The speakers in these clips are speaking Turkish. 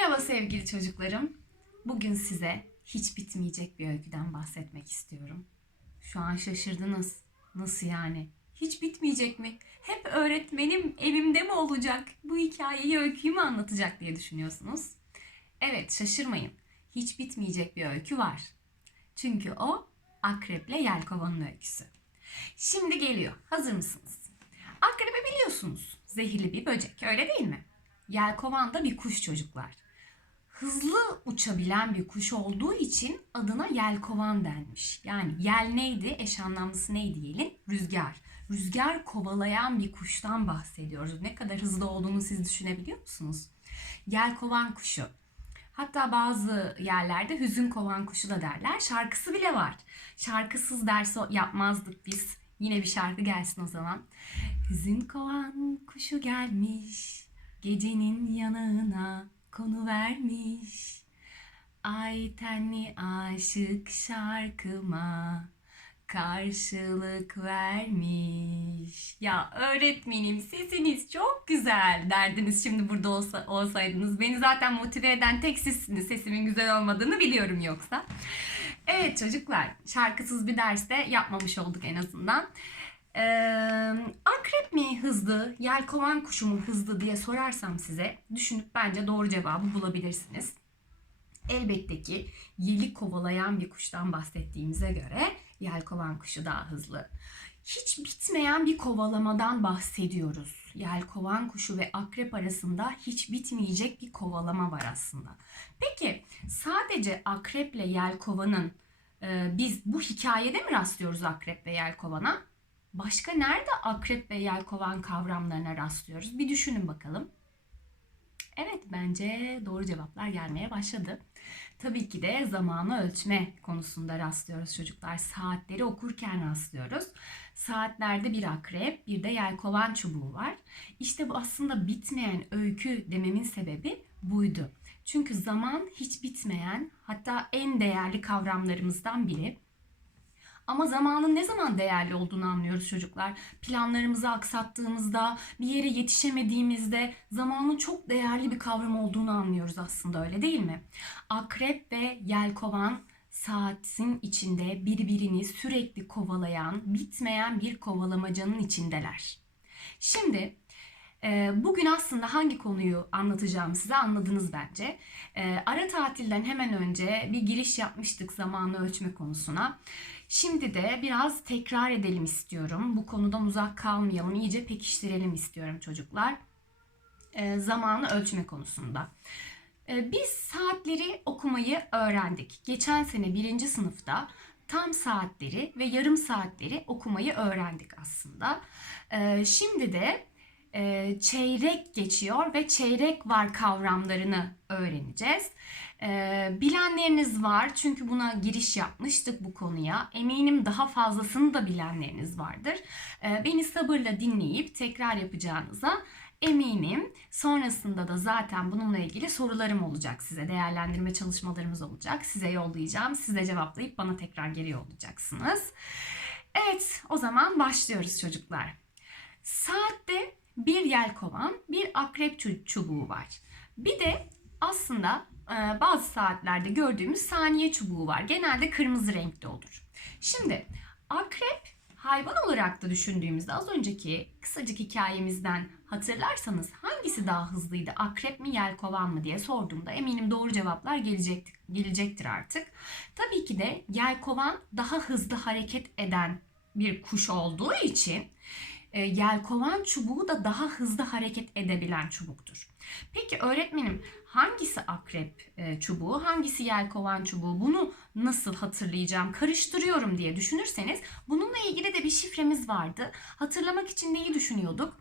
Merhaba sevgili çocuklarım. Bugün size hiç bitmeyecek bir öyküden bahsetmek istiyorum. Şu an şaşırdınız. Nasıl yani? Hiç bitmeyecek mi? Hep öğretmenim evimde mi olacak? Bu hikayeyi, öyküyü mü anlatacak diye düşünüyorsunuz. Evet, şaşırmayın. Hiç bitmeyecek bir öykü var. Çünkü o Akreple Yelkova'nın öyküsü. Şimdi geliyor. Hazır mısınız? Akrebi biliyorsunuz. Zehirli bir böcek, öyle değil mi? Yelkovan da bir kuş çocuklar. Hızlı uçabilen bir kuş olduğu için adına yelkovan denmiş. Yani yel neydi? Eş anlamlısı neydi yelin? Rüzgar. Rüzgar kovalayan bir kuştan bahsediyoruz. Ne kadar hızlı olduğunu siz düşünebiliyor musunuz? Yelkovan kuşu. Hatta bazı yerlerde hüzün kovan kuşu da derler. Şarkısı bile var. Şarkısız ders yapmazdık biz. Yine bir şarkı gelsin o zaman. Hüzün kovan kuşu gelmiş. Gecenin yanına konu vermiş. Ay tenli aşık şarkıma karşılık vermiş. Ya öğretmenim sesiniz çok güzel derdiniz şimdi burada olsa, olsaydınız. Beni zaten motive eden tek sizsiniz sesimin güzel olmadığını biliyorum yoksa. Evet çocuklar şarkısız bir derste yapmamış olduk en azından. Ee, akrep mi hızlı, yelkovan kuşu mu hızlı diye sorarsam size düşünüp bence doğru cevabı bulabilirsiniz. Elbette ki yeli kovalayan bir kuştan bahsettiğimize göre yelkovan kuşu daha hızlı. Hiç bitmeyen bir kovalamadan bahsediyoruz. Yelkovan kuşu ve akrep arasında hiç bitmeyecek bir kovalama var aslında. Peki sadece akreple yelkovanın e, biz bu hikayede mi rastlıyoruz akrep ve yelkovana? Başka nerede akrep ve yelkovan kavramlarına rastlıyoruz? Bir düşünün bakalım. Evet bence doğru cevaplar gelmeye başladı. Tabii ki de zamanı ölçme konusunda rastlıyoruz çocuklar. Saatleri okurken rastlıyoruz. Saatlerde bir akrep, bir de yelkovan çubuğu var. İşte bu aslında bitmeyen öykü dememin sebebi buydu. Çünkü zaman hiç bitmeyen, hatta en değerli kavramlarımızdan biri. Ama zamanın ne zaman değerli olduğunu anlıyoruz çocuklar. Planlarımızı aksattığımızda, bir yere yetişemediğimizde zamanın çok değerli bir kavram olduğunu anlıyoruz aslında öyle değil mi? Akrep ve yelkovan saatin içinde birbirini sürekli kovalayan, bitmeyen bir kovalamacanın içindeler. Şimdi bugün aslında hangi konuyu anlatacağım size anladınız bence. E, ara tatilden hemen önce bir giriş yapmıştık zamanı ölçme konusuna. Şimdi de biraz tekrar edelim istiyorum. Bu konudan uzak kalmayalım, iyice pekiştirelim istiyorum çocuklar. E, zamanı ölçme konusunda. Biz saatleri okumayı öğrendik. Geçen sene birinci sınıfta tam saatleri ve yarım saatleri okumayı öğrendik aslında. Şimdi de e, çeyrek geçiyor ve çeyrek var kavramlarını öğreneceğiz. E, bilenleriniz var çünkü buna giriş yapmıştık bu konuya. Eminim daha fazlasını da bilenleriniz vardır. E, beni sabırla dinleyip tekrar yapacağınıza eminim. Sonrasında da zaten bununla ilgili sorularım olacak size. Değerlendirme çalışmalarımız olacak. Size yollayacağım. Siz de cevaplayıp bana tekrar geri yollayacaksınız. Evet, o zaman başlıyoruz çocuklar. Saatte bir yelkovan, bir akrep çubuğu var. Bir de aslında e, bazı saatlerde gördüğümüz saniye çubuğu var. Genelde kırmızı renkte olur. Şimdi akrep hayvan olarak da düşündüğümüzde az önceki kısacık hikayemizden hatırlarsanız hangisi daha hızlıydı? Akrep mi yelkovan mı diye sorduğumda eminim doğru cevaplar gelecektir, gelecektir artık. Tabii ki de yelkovan daha hızlı hareket eden bir kuş olduğu için e, yelkovan çubuğu da daha hızlı hareket edebilen çubuktur. Peki öğretmenim hangisi akrep e, çubuğu, hangisi yelkovan çubuğu bunu nasıl hatırlayacağım, karıştırıyorum diye düşünürseniz bununla ilgili de bir şifremiz vardı. Hatırlamak için neyi düşünüyorduk?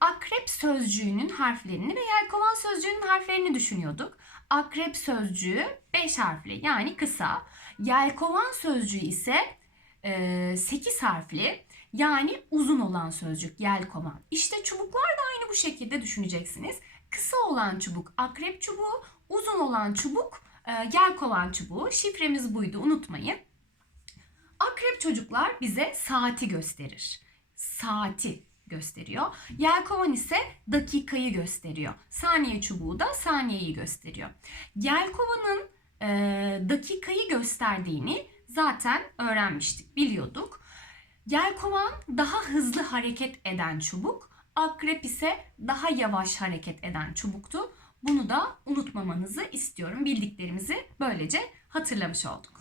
Akrep sözcüğünün harflerini ve yelkovan sözcüğünün harflerini düşünüyorduk. Akrep sözcüğü 5 harfli yani kısa. Yelkovan sözcüğü ise 8 harfli yani uzun olan sözcük yelkovan. İşte çubuklar da aynı bu şekilde düşüneceksiniz. Kısa olan çubuk akrep çubuğu, uzun olan çubuk e, yelkovan çubuğu. Şifremiz buydu unutmayın. Akrep çocuklar bize saati gösterir. Saati gösteriyor. Yelkovan ise dakikayı gösteriyor. Saniye çubuğu da saniyeyi gösteriyor. Yelkovanın e, dakikayı gösterdiğini zaten öğrenmiştik, biliyorduk. Yelkovan daha hızlı hareket eden çubuk, akrep ise daha yavaş hareket eden çubuktu. Bunu da unutmamanızı istiyorum. Bildiklerimizi böylece hatırlamış olduk.